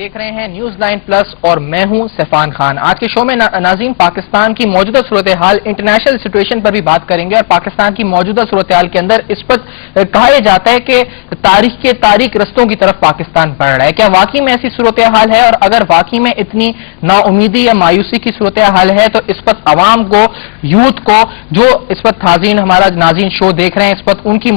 देख रहे हैं न्यूज 9 प्लस और मैं हूं सैफान खान। आज के शो में नाज़रीन पाकिस्तान की मौजूदा सूरत हाल, इंटरनेशनल सिचुएशन पर भी बात करेंगे और पाकिस्तान की मौजूदा सूरत हाल के अंदर इस पर कहा जाता है कि तारीख के तारीख रस्तों की तरफ पाकिस्तान बढ़ रहा है। क्या वाकई में ऐसी सूरत हाल है? और अगर वाकई में इतनी नाउमीदी या मायूसी की सूरत हाल है तो इस पर अवाम को, यूथ को, जो इस पर हमारा नाज़रीन शो देख रहे हैं, इस पर उनकी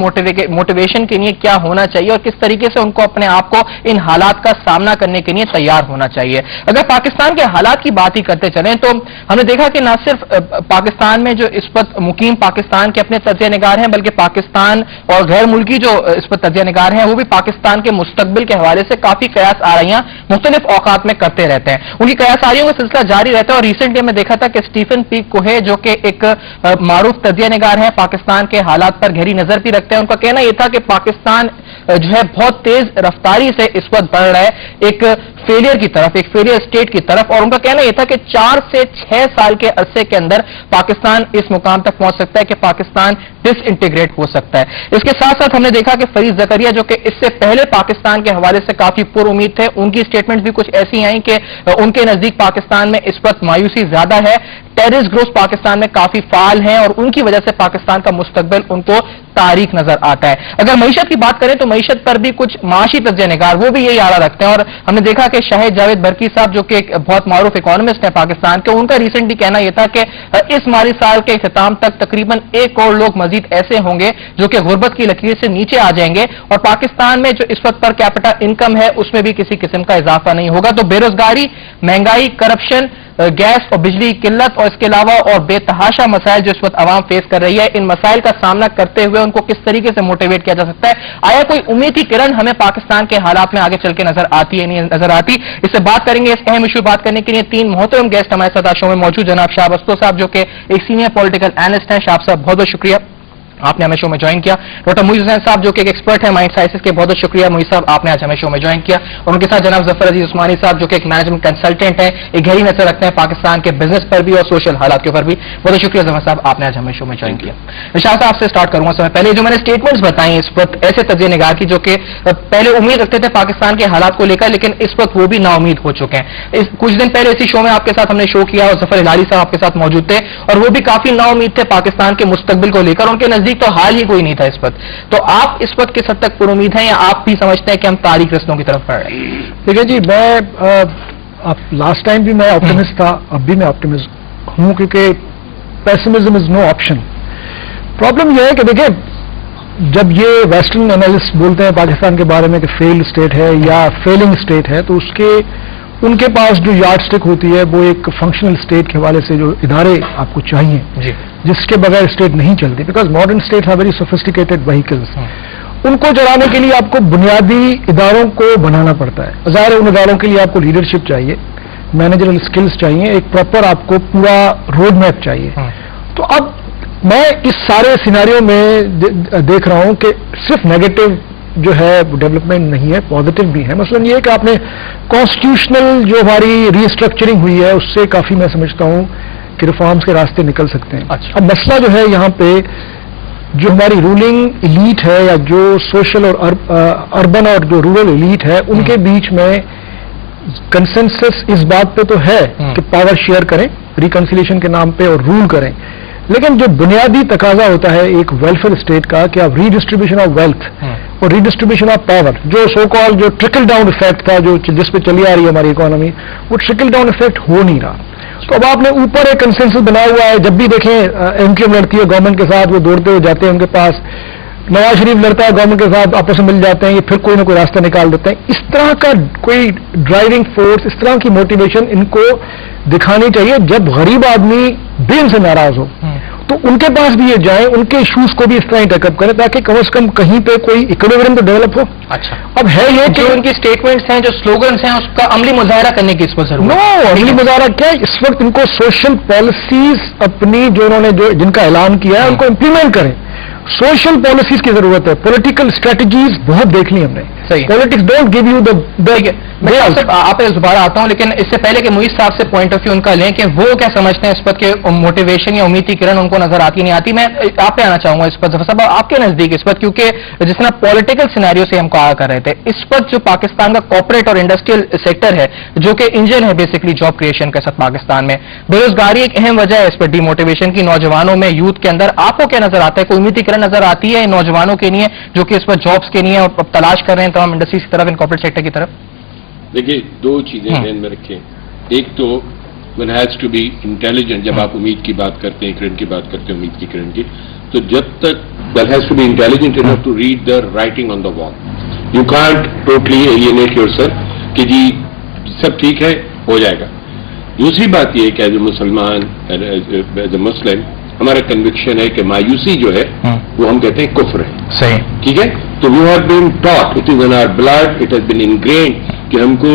मोटिवेशन के लिए क्या होना चाहिए और किस तरीके से उनको अपने आप को इन हालात का सामना करने के लिए तैयार होना चाहिए। अगर पाकिस्तान के हालात की बात ही करते चलें तो हमने देखा कि न सिर्फ पाकिस्तान में जो इस पर मुकीम पाकिस्तान के अपने तज्ज़िया निगार हैं, बल्कि पाकिस्तान और गैर मुल्की जो इस पर तज्ज़िया निगार हैं वो भी पाकिस्तान के मुस्तकबिल के हवाले से काफी कयास आराइयां मुख्तलिफ औकात में करते रहते हैं। उनकी कयासारियों का सिलसिला जारी रहता है और रिसेंटली हमने देखा था कि स्टीफन पीक कोहे जो कि एक मारूफ तज्ज़िया निगार है, पाकिस्तान के हालात पर गहरी नजर भी रखते हैं, उनका कहना यह था कि पाकिस्तान जो है बहुत तेज रफ्तारी से इस वक्त बढ़ रहा है एक फेलियर की तरफ, एक फेलियर स्टेट की तरफ। और उनका कहना यह था कि 4 से 6 साल के अरसे के अंदर पाकिस्तान इस मुकाम तक पहुंच सकता है कि पाकिस्तान डिसइंटीग्रेट हो सकता है। इसके साथ साथ हमने देखा कि फरीद ज़करिया जो कि इससे पहले पाकिस्तान के हवाले से काफी पुर उम्मीद थे, उनकी स्टेटमेंट भी कुछ ऐसी आई कि उनके नजदीक पाकिस्तान में इस वक्त मायूसी ज्यादा है, टेररिस्ट ग्रुप्स पाकिस्तान में काफी फाल हैं और उनकी वजह से पाकिस्तान का मुस्तकबिल उनको तारीख नजर आता है। अगर मईशत की बात करें तो मईशत पर भी कुछ माशी तज्ज़िया निगार वो भी यही आरा रखते हैं और हमने देखा कि शाहिद जावेद बरकी साहब जो कि एक बहुत मारूफ इकोनॉमिस्ट हैं पाकिस्तान के, उनका रिसेंटली कहना यह था कि इस माली साल के इख्तिताम तक तकरीबन 1 करोड़ लोग मजीद ऐसे होंगे जो कि गुर्बत की लकीर से नीचे आ जाएंगे और पाकिस्तान में जो इस वक्त पर कैपिटा इनकम है उसमें भी किसी किस्म का इजाफा नहीं होगा। तो बेरोजगारी, महंगाई, करप्शन, गैस और बिजली की किल्लत और इसके अलावा और बेतहाशा मसाइल जो इस वक्त आवाम फेस कर रही है, इन मसाइल का सामना करते हुए उनको किस तरीके से मोटिवेट किया जा सकता है? आया कोई उम्मीद की किरण हमें पाकिस्तान के हालात में आगे चल के नजर आती है, नहीं नजर आती? इससे बात करेंगे, इस अहम इशू बात करने के लिए 3 मोहतरम गेस्ट हमारे साथ शो में मौजूद। जनाब शाह अस्तो साहब जो कि एक सीनियर पॉलिटिकल एनालिस्ट हैं। शाह साहब बहुत बहुत शुक्रिया आपने हमें शो में ज्वाइन किया। डॉक्टर मुईज़ हुसैन साहब जो कि एक एक्सपर्ट है माइंड साइंसेस के, बहुत बहुत शुक्रिया मुईज़ साहब आपने आज हमें शो में ज्वाइन किया। और उनके साथ जनाब जफर अजीज उस्मानी साहब जो कि एक मैनेजमेंट कंसल्टेंट है, एक गहरी नजर रखते हैं पाकिस्तान के बिजनेस पर भी और सोशल हालात के ऊपर भी। बहुत बहुत शुक्रिया जफर साहब आपने आज हमें शो में ज्वाइन किया। शाह साहब आपसे स्टार्ट करूंगा। समय पहले जो मैंने स्टेटमेंट्स बताई इस वक्त ऐसे तज्ज़िया निगार की जो कि पहले उम्मीद रखते थे पाकिस्तान के हालात को लेकर, लेकिन इस वक्त वो भी नाउमीद हो चुके हैं। कुछ दिन पहले इसी शो में आपके साथ हमने शो किया और जफर हिलाली साहब आपके साथ मौजूद थे और वो भी काफी नाउमीद थे पाकिस्तान के मुस्तकबिल को लेकर, उनके नजदीक तो हाल ही कोई नहीं था इस वक्त। तो आप इस वक्त किस हद तक पुर उम्मीद हैं या आप भी समझते हैं कि हम तारीख रस्तों की तरफ बढ़ रहे हैं? देखिए जी, मैं लास्ट टाइम भी मैं ऑप्टिमिस्ट था, अब भी मैं ऑप्टिमिस्ट हूं क्योंकि pessimism is no option. Problem यह है कि देखिए, जब ये वेस्टर्न एनालिस्ट बोलते हैं पाकिस्तान के बारे में कि फेल्ड स्टेट है या फेलिंग स्टेट है, तो उनके पास जो यार्ड स्टिक होती है वो एक फंक्शनल स्टेट के हवाले से जो इदारे आपको चाहिए जिसके बगैर स्टेट नहीं चलती, because modern states are very sophisticated vehicles. उनको चलाने के लिए आपको बुनियादी इदारों को बनाना पड़ता है। ज़ाहिर है उन इदारों के लिए आपको लीडरशिप चाहिए, मैनेजरल स्किल्स चाहिए, एक प्रॉपर आपको पूरा रोड मैप चाहिए। तो अब मैं इस सारे सिनेरियो में देख रहा हूं कि सिर्फ नेगेटिव जो है डेवलपमेंट नहीं है, पॉजिटिव भी है। मसलन ये है कि आपने कॉन्स्टिट्यूशनल जो हमारी रीस्ट्रक्चरिंग हुई है उससे काफी मैं समझता हूं कि रिफॉर्म्स के रास्ते निकल सकते हैं। अच्छा। अब मसला जो है यहाँ पे जो हमारी रूलिंग एलीट है या जो सोशल और अर्बन और जो रूरल एलीट है उनके बीच में कंसेंसस इस बात पे तो है कि पावर शेयर करें रिकंसिलिएशन के नाम पे और रूल करें, लेकिन जो बुनियादी तकाजा होता है एक वेलफेयर स्टेट का कि आप रीडिस्ट्रीब्यूशन ऑफ वेल्थ और रीडिस्ट्रीब्यूशन ऑफ पावर, जो सो कॉल जो ट्रिकल डाउन इफेक्ट था जो जिस पे चली आ रही है हमारी इकोनॉमी, वो ट्रिकल डाउन इफेक्ट हो नहीं रहा। तो अब आपने ऊपर एक कंसेंसस बनाया हुआ है, जब भी देखें एमक्यूएम लड़ती है गवर्नमेंट के साथ, वो दौड़ते हुए जाते हैं उनके पास, नवाज शरीफ लड़ता है गवर्नमेंट के साथ, आपस में मिल जाते हैं, ये फिर कोई ना कोई रास्ता निकाल देते हैं। इस तरह का कोई ड्राइविंग फोर्स, इस तरह की मोटिवेशन इनको दिखानी चाहिए जब गरीब आदमी दिन से नाराज हो तो उनके पास भी ये जाए, उनके इश्यूज को भी इस तरह ही टेकअप करें ताकि कम से कम कहीं पे कोई इक्विलिब्रियम तो डेवलप हो। अच्छा, अब है ये कि उनकी स्टेटमेंट्स हैं, जो स्लोगन्स हैं, उसका अमली मुजाहरा करने की इस पर जरूरत है। अमली मुजाहरा क्या है? इस वक्त इनको सोशल पॉलिसीज अपनी जो उन्होंने जो जिनका ऐलान किया है उनको इंप्लीमेंट करें। सोशल पॉलिसीज की जरूरत है, पॉलिटिकल स्ट्रेटजीज बहुत देख ली हमने। सही, politics don't give you the میں آپ دوبارہ آتا ہوں، لیکن اس سے پہلے کہ محیط صاحب سے پوائنٹ آف ویو ان کا لیں کہ وہ کیا سمجھتے ہیں اس وقت کے موٹیویشن یا امید کی کرن ان کو نظر آتی نہیں آتی. میں آپ پہ آنا چاہوں گا اس وقت ظفر صاحب، آپ کے نزدیک اس وقت، کیونکہ جس طرح پولیٹیکل سینیریو سے ہم کہا کر رہے تھے، اس وقت جو پاکستان کا کارپوریٹ اور انڈسٹریل سیکٹر ہے جو کہ انجن ہے بیسکلی جاب کریشن کے ساتھ پاکستان میں، بے روزگاری ایک اہم وجہ ہے اس پر ڈی موٹیویشن کی نوجوانوں میں، یوتھ کے اندر. آپ کو کیا نظر آتا ہے؟ کوئی امید کی کرن نظر آتی ہے نوجوانوں کے لیے جو کہ اس وقت جابس کے لیے اور تلاش کر رہے ہیں تمام انڈسٹریز کی طرف، ان کارپوریٹ سیکٹر کی طرف؟ دیکھیے دو چیزیں ذہن میں رکھیں. ایک تو one has to be intelligent. جب آپ امید کی بات کرتے ہیں، کرن کی بات کرتے ہیں، امید کی کرن کی، تو جب تک one has to be intelligent enough to read the writing on the wall. You can't totally alienate yourself کہ جی سب ٹھیک ہے ہو جائے گا. دوسری بات یہ ہے کہ ایز اے مسلمان، ایز اے مسلم، ہمارا کنوکشن ہے کہ مایوسی جو ہے وہ ہم کہتے ہیں کفر ہے. صحیح. ٹھیک ہے. تو we have been taught, it is in our blood, it has been ingrained کہ ہم کو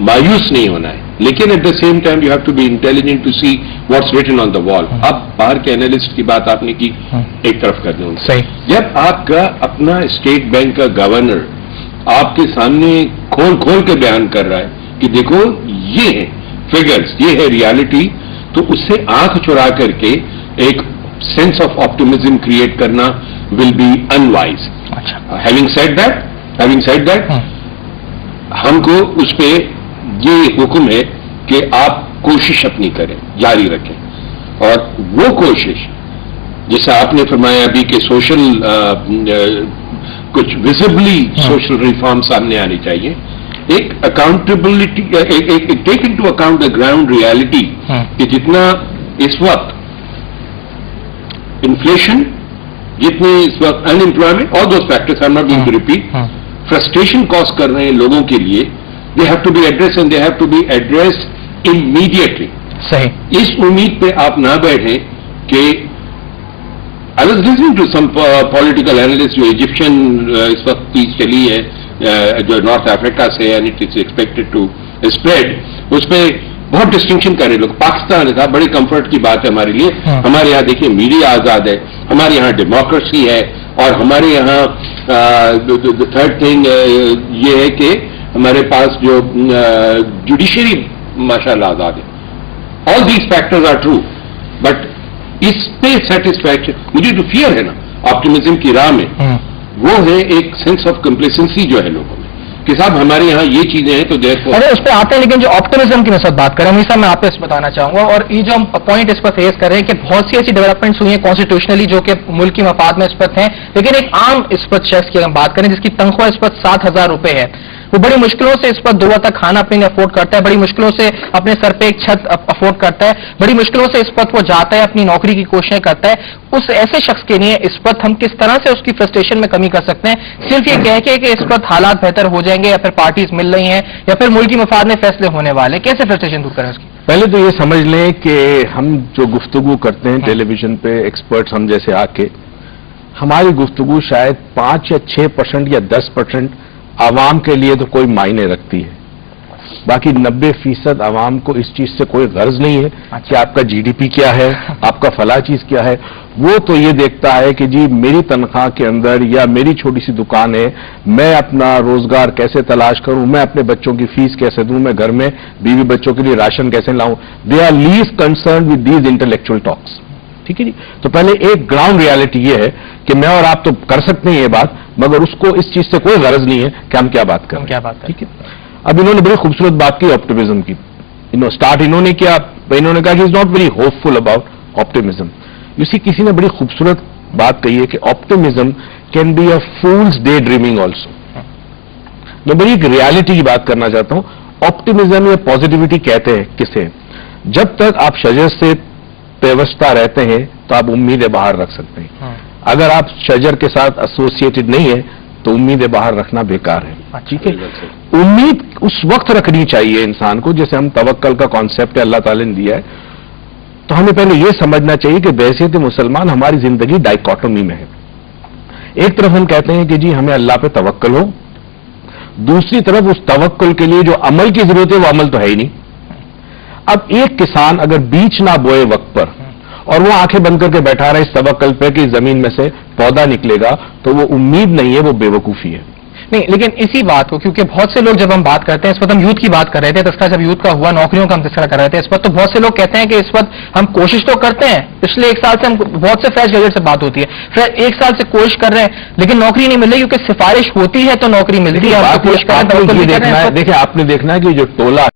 مایوس نہیں ہونا ہے. لیکن at the same time you have to be intelligent to see what's written on the wall. اب باہر کے اینالسٹ کی بات آپ نے کی، ایک طرف کر دوں. جب آپ کا اپنا اسٹیٹ بینک کا گورنر آپ کے سامنے کھول کھول کے بیان کر رہا ہے کہ دیکھو یہ ہے فگرز، یہ ہے ریالٹی، تو اس سے آنکھ چرا کر کے ایک سینس آف آپٹیمزم کریٹ کرنا will be unwise. Having said that ہم کو اس پہ یہ حکم ہے کہ آپ کوشش اپنی کریں، جاری رکھیں. اور وہ کوشش جیسا آپ نے فرمایا ابھی کہ سوشل کچھ ویزبلی سوشل ریفارم سامنے آنی چاہیے. ایک accountability, take into account the ground reality کہ جتنا اس وقت انفلیشن، جتنی اس وقت unemployment, all those factors I am not going to repeat, frustration cause کر رہے ہیں لوگوں کے لیے. They have to be address and they have to be address immediately. صحیح. اس امید پہ آپ نہ بیٹھیں کہ I was listening to some political analyst جو ایجپشن اس وقت پیس چلی ہے جو نارتھ افریقہ سے، and it is expected to spread, اس پہ بہت ڈسٹنکشن کر رہے لوگ. پاکستان تھا بڑی کمفرٹ کی بات ہے ہمارے لیے. ہمارے یہاں دیکھیے میڈیا آزاد ہے، ہمارے یہاں ڈیموکریسی ہے، اور ہمارے یہاں تھرڈ تھنگ یہ ہے کہ ہمارے پاس جو جوڈیشری ماشاء اللہ آزاد ہے. All these factors are true, but اس پہ سیٹسفیکشن مجھے جو فیئر ہے نا آپٹیمزم کی راہ میں، وہ ہے ایک سینس آف کمپلیسنسی جو ہے لوگوں میں کہ صاحب ہمارے یہاں یہ چیزیں ہیں تو دیر ارے اس پہ آتے ہیں. لیکن جو آپٹیمزم کی میں بات کریں صاحب، میں آپ کو اس بتانا چاہوں گا، اور یہ جو ہم پوائنٹ اس پر فیس کر رہے ہیں کہ بہت سی ایسی ڈیولپمنٹس ہوئی ہیں کانسٹیٹیوشنلی جو کہ ملک کی مفاد میں اس وقت ہیں، لیکن ایک عام اس وقت شخص کی ہم بات کریں جس کی تنخواہ اس وقت 7,000 روپے ہے، وہ بڑی مشکلوں سے اس پر 2 وقت تک کھانا پینا افورڈ کرتا ہے، بڑی مشکلوں سے اپنے سر پہ ایک چھت افورڈ کرتا ہے، بڑی مشکلوں سے اس وقت وہ جاتا ہے، اپنی نوکری کی کوششیں کرتا ہے. اس ایسے شخص کے لیے اس وقت ہم کس طرح سے اس کی فرسٹریشن میں کمی کر سکتے ہیں؟ صرف یہ کہہ کے کہ اس وقت حالات بہتر ہو جائیں گے، یا پھر پارٹیز مل رہی ہیں، یا پھر ملکی مفاد میں فیصلے ہونے والے، کیسے فرسٹریشن دور کریں اس کی؟ پہلے تو یہ سمجھ لیں کہ ہم جو گفتگو کرتے ہیں ٹیلی ویژن پہ ایکسپرٹس ہم جیسے آ کے، ہماری گفتگو شاید 5 یا 6% یا 10% عوام کے لیے تو کوئی معنی رکھتی ہے. باقی 90% عوام کو اس چیز سے کوئی غرض نہیں ہے کہ آپ کا جی ڈی پی کیا ہے، آپ کا فلاں چیز کیا ہے. وہ تو یہ دیکھتا ہے کہ جی میری تنخواہ کے اندر یا میری چھوٹی سی دکان ہے، میں اپنا روزگار کیسے تلاش کروں، میں اپنے بچوں کی فیس کیسے دوں، میں گھر میں بیوی بچوں کے لیے راشن کیسے لاؤں. They are least concerned with these intellectual talks. ٹھیک ہے جی. تو پہلے ایک گراؤنڈ ریالٹی یہ ہے کہ میں اور آپ تو کر سکتے ہیں یہ بات، مگر اس کو اس چیز سے کوئی غرض نہیں ہے کہ ہم کیا بات کریں. ٹھیک ہے. اب انہوں نے بڑی خوبصورت بات کی آپٹیمزم کی. اسٹارٹ انہوں نے کیا، انہوں نے کہا کہ is not very hopeful about optimism. کسی نے بڑی خوبصورت بات کہی ہے کہ optimism can be a fool's day dreaming also. میں بڑی ایک ریالٹی کی بات کرنا چاہتا ہوں. آپٹیمزم یا پازیٹیوٹی کہتے ہیں کسے؟ جب تک آپ شجر سے پیوستہ رہتے ہیں تو آپ امیدیں باہر رکھ سکتے ہیں. اگر آپ شجر کے ساتھ ایسوسیٹڈ نہیں ہیں تو امیدیں باہر رکھنا بیکار ہے. ٹھیک ہے. امید اس وقت رکھنی چاہیے انسان کو جیسے ہم توکل کا کانسیپٹ اللہ تعالی نے دیا ہے. تو ہمیں پہلے یہ سمجھنا چاہیے کہ بحیثیت مسلمان ہماری زندگی ڈائیکاٹومی میں ہے. ایک طرف ہم کہتے ہیں کہ جی ہمیں اللہ پہ توکل ہو، دوسری طرف اس توکل کے لیے جو عمل کی ضرورت ہے وہ عمل تو ہے ہی نہیں. اب ایک کسان اگر بیج نہ بوئے وقت پر اور وہ آنکھیں بند کر کے بیٹھا رہا ہے اس توکل پہ کہ زمین میں سے پودا نکلے گا، تو وہ امید نہیں ہے، وہ بے وقوفی ہے. نہیں لیکن اسی بات کو کیونکہ بہت سے لوگ جب ہم بات کرتے ہیں اس وقت ہم یوتھ کی بات کر رہے تھے تذکرہ جب یوتھ کا ہوا نوکریوں کا ہم تذکرہ کر رہے تھے اس وقت تو بہت سے لوگ کہتے ہیں کہ اس وقت ہم کوشش تو کرتے ہیں پچھلے 1 سال سے ہم بہت سے فریش گریجویٹ سے بات ہوتی ہے پھر 1 سال سے کوشش کر رہے ہیں لیکن نوکری نہیں مل رہی کیونکہ سفارش ہوتی ہے تو نوکری ملتی ہے دیکھیں آپ نے دیکھنا ہے کہ جو ٹولہ